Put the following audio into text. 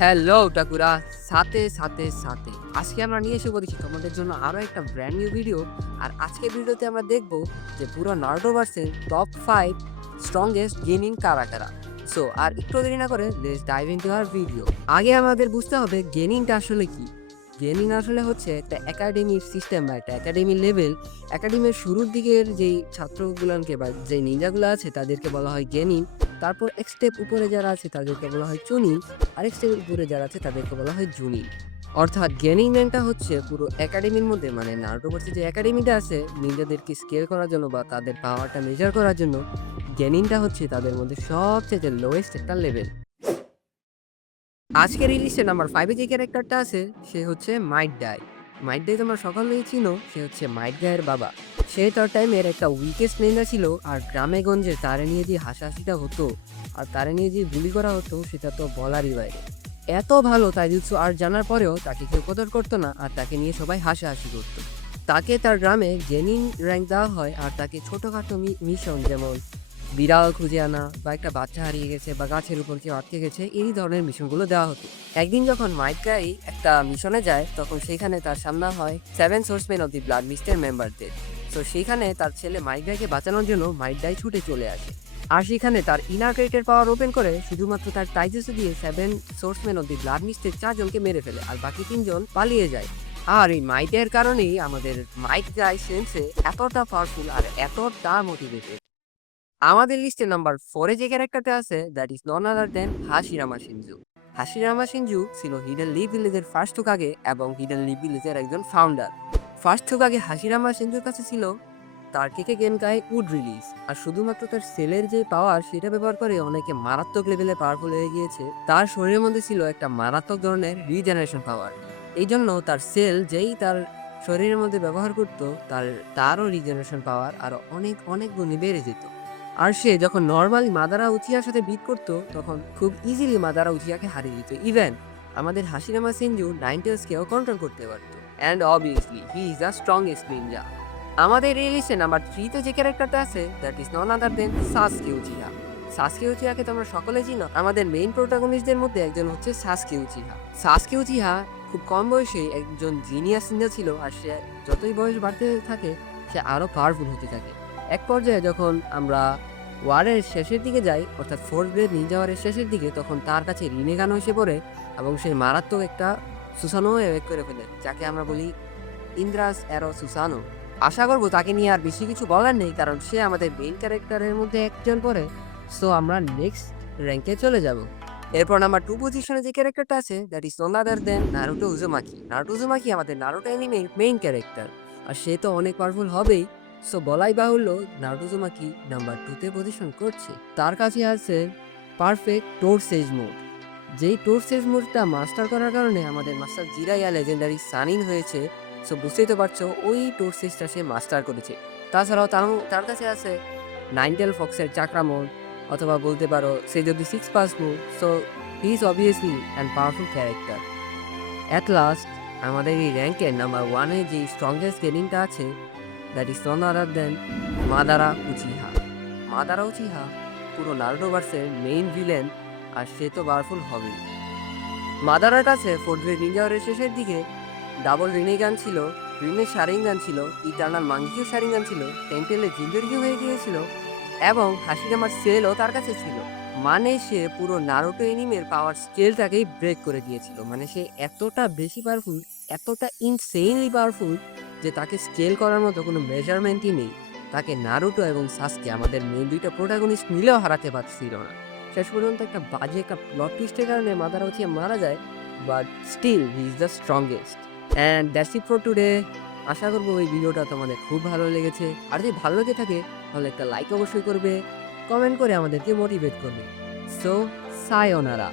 Hello টাকুরা, সাথে সাথে সাথে আজকে আমরা নিয়ে এসে পড়েছি তোমাদের জন্য আরো একটা ব্র্যান্ড নিউ ভিডিও। আর আজকের ভিডিওতে আমরা দেখব যে পুরো নারুটোভার্সের টপ 5 স্ট্রংগেস্ট গেমিং কারা কারা। সো আর একটু দেরি না করে let's dive into hour video. আগে আমাদের বুঝতে হবে গেমিংটা আসলে কি। গেমিং আসলে হচ্ছে একটা একাডেমির সিস্টেম বা একটা একাডেমি লেভেল। একাডেমির শুরুর দিকের যেই ছাত্রগুলোকে বা যে নিনজাগুলো আছে তাদেরকে বলা হয় গেনিন। তারপর এক স্টেপ উপরে যারা আছে তাদেরকে বলা হয় চুনিন। আরেক স্টেপের উপরে যারা আছে তাদেরকে বলা হয় জুনিন। অর্থাৎ গেনিং র্যাঙ্কটা হচ্ছে পুরো একাডেমির মধ্যে, মানে নারুটোভার্সে যে একাডেমিটা আছে নিনজাদেরকে স্কেল করার জন্য বা তাদের পাওয়ারটা মেজার করার জন্য, গেনিংটা হচ্ছে তাদের মধ্যে সবচেয়ে লোয়েস্ট একটা লেভেল। আজকের এই লিস্টে নাম্বার 5 এ যে ক্যারেক্টারটা আছে সে হচ্ছে মাইট ডাই। মাইট ডাই তোমরা সকলেই চিনো, সে হচ্ছে মাইট গায়ের বাবা। সে তার টাইমের একটা উইকেস্ট নিনজা ছিল, আর গ্রামে গঞ্জে তারে নিয়ে যে হাসাহাসিটা হতো আর তারে নিয়ে যে বুলি করা হতো সেটা তো বলারই বাইরে। এত ভালো তাইজুৎসু আর জানার পরেও তাকে কেউ কদর করতো না, আর তাকে নিয়ে সবাই হাসাহাসি করতো। তাকে তার গ্রামে গেনিং র্যাঙ্ক দেওয়া হয়, আর তাকে ছোটোখাটো মিশন যেমন বিড়াল খুঁজে আনা বা একটা বাচ্চা হারিয়ে গেছে বা গাছের উপর কেউ আটকে গেছে, এই ধরনের মিশনগুলো দেওয়া হতো। একদিন যখন মাইট গাই একটা মিশনে যায় তখন সেখানে তার সামনে হয় 7 সোর্সম্যান অফ দি ব্লাড মিস্টের মেম্বারদের। তো সেইখানে তার ছেলে মাইট গাইকে বাঁচানোর জন্য মাইট গাই ছুটে চলে আসে। আর সেখানে তার ইনার ক্রেটের পাওয়ার ওপেন করে শুধুমাত্র তার টাইজেসে দিয়ে 7 সোর্সম্যান অফ দি ব্লাড মিস্টের 4 জনকে মেরে ফেলে, আর বাকি 3 জন পালিয়ে যায়। আর এই মাইটের কারণেই আমাদের মাইট গাই সেন্সে এতটা পাওয়ারফুল আর এতটা মোটিভেটেড। আমাদের লিস্টে নাম্বার 4 এ যে ক্যারেক্টারটা আছে দ্যাট ইজ নন আদার দেন হাশিরামা শিনজু। হাশিরামা শিনজু ছিল হিডেন লিভ ভিলেজের ফার্স্ট হোকাগে এবং হিডেন লিভ ভিলেজের একজন ফাউন্ডার। ফার্স্ট হোকাগে হাশিরামা শিনজুর কাছে ছিল তার কেকে গেনকাই উড রিলিজ, আর শুধুমাত্র তার সেলের যে পাওয়ার সেটা ব্যবহার করে অনেকে মারাত্মক লেভেলে পাওয়ারফুল হয়ে গিয়েছে। তার শরীরের মধ্যে ছিল একটা মারাত্মক ধরনের রিজেনারেশন পাওয়ার। এই জন্য তার সেল যেই তার শরীরের মধ্যে ব্যবহার করতো তারও রিজেনারেশন পাওয়ার আরো অনেক অনেক গুণে বেড়ে যেত। আর সে যখন নর্মালি মাদারা উচিয়ার সাথে বিট করতো তখন খুব ইজিলি মাদারা উচিয়াকে হারিয়ে দিত। ইভেন আমাদের হাশিরামা সিনজু নাইনটেলসকেও কন্ট্রোল করতে পারতো। And obviously he is the strongest ninja. আমাদের এই লিস্টে নাম্বার 3 তে যে ক্যারেক্টারটা আছে that is none other than Sasuke Uchiha. Sasuke উচিহাকে তোমরা সকলে চিনো, আমাদের মেইন প্রোটাগনিস্টদের মধ্যে একজন হচ্ছে সাসকে উচিহা। সাসকে উচিহা খুব কম বয়সে একজন জিনিয়াস নিনজা ছিল, আর সে যতই বয়স বাড়তে থাকে সে আরো পাওয়ারফুল হতে থাকে। এক পর্যায়ে যখন আমরা ওয়ারের শেষের দিকে যাই, অর্থাৎ 4th গ্রেড নিনজা ওয়ারের শেষের দিকে, তখন তার কাছে রিনেগানো এসে পড়ে এবং সে মারাত্মক একটা সুসানো এওয়েক করে ফেলে, যাকে আমরা বলি ইন্দ্রাস অ্যারো সুসানো। আশা করবো তাকে নিয়ে আর বেশি কিছু বলার নেই, কারণ সে আমাদের মেইন ক্যারেক্টারের মধ্যে একজন পড়ে। সো আমরা নেক্সট র্যাঙ্কে চলে যাব। এরপর নাম্বার 2 পজিশনে যে ক্যারেক্টারটা আছে that is none other than Naruto Uzumaki. Naruto Uzumaki আমাদের নারুটো অ্যানিমের মেইন ক্যারেক্টার, আর সে তো অনেক পাওয়ারফুল হবেই। সো বলাই বাহুল্য নারুটো উজুমাকি নাম্বার 2 তে পজিশন করছে। তার কাছে আছে পারফেক্ট টোরসেজ মোড। যেই টোরসেজ মোডটা মাস্টার করার কারণে আমাদের মাস্টার জিরাইয়া লেজেন্ডারি সানিন হয়েছে। সো বুঝতেই তো পারছো ওই টোরসেজটা সে মাস্টার করেছে। তাছাড়াও তার কাছে আছে নাইনটেল ফক্সের চাকরা মোড, অথবা বলতে পারো সে যদি 6 pass mode. So he is obviously and powerful character. At last আমাদের এই র্যাঙ্কের নাম্বার 1 এ যে স্ট্রংগেস্ট গেমিংটা আছে that is none other than Madara Uchiha. Madara Uchiha পুরো নারুটোভার্সের মেইন ভিলেন, আর সে তো পাওয়ারফুল হবেই। মাদারার কাছে 4th গ্রেড নিনজা ওয়ারের শেষের দিকে ডাবল রিনে গান ছিল, রিনের শারিঙ্গান ছিল, ইটার্নাল মাঙ্গিকিউ শারিঙ্গান ছিল, টেম্পেলে জিঞ্জরিকিউ হয়ে গিয়েছিল, এবং হাশিরামার সেলও তার কাছে ছিল। মানে সে পুরো নারুটো এনিমের পাওয়ার স্কেলটাকেই ব্রেক করে দিয়েছিল। মানে সে এতটা বেশি পাওয়ারফুল, এতটা ইনসেইনলি পাওয়ারফুল যে তাকে স্কেল করার মতো কোনো মেজারমেন্টই নেই। তাকে নারুটো এবং সাসকে আমাদের মেন দুইটা প্রোটাগনিস্ট মিলেও হারাতে পারছিল না। শেষ পর্যন্ত একটা বাজে একটা প্লট টুইস্টের কারণে মাদারা উচিয়া মারা যায়, but still he is the strongest. And that's it for today. আশা করবো এই ভিডিওটা তোমাদের খুব ভালো লেগেছে, আর যদি ভালো লেগে থাকে তাহলে একটা লাইক অবশ্যই করবে, কমেন্ট করে আমাদেরকে মোটিভেট করবে। সো সায়োনারা।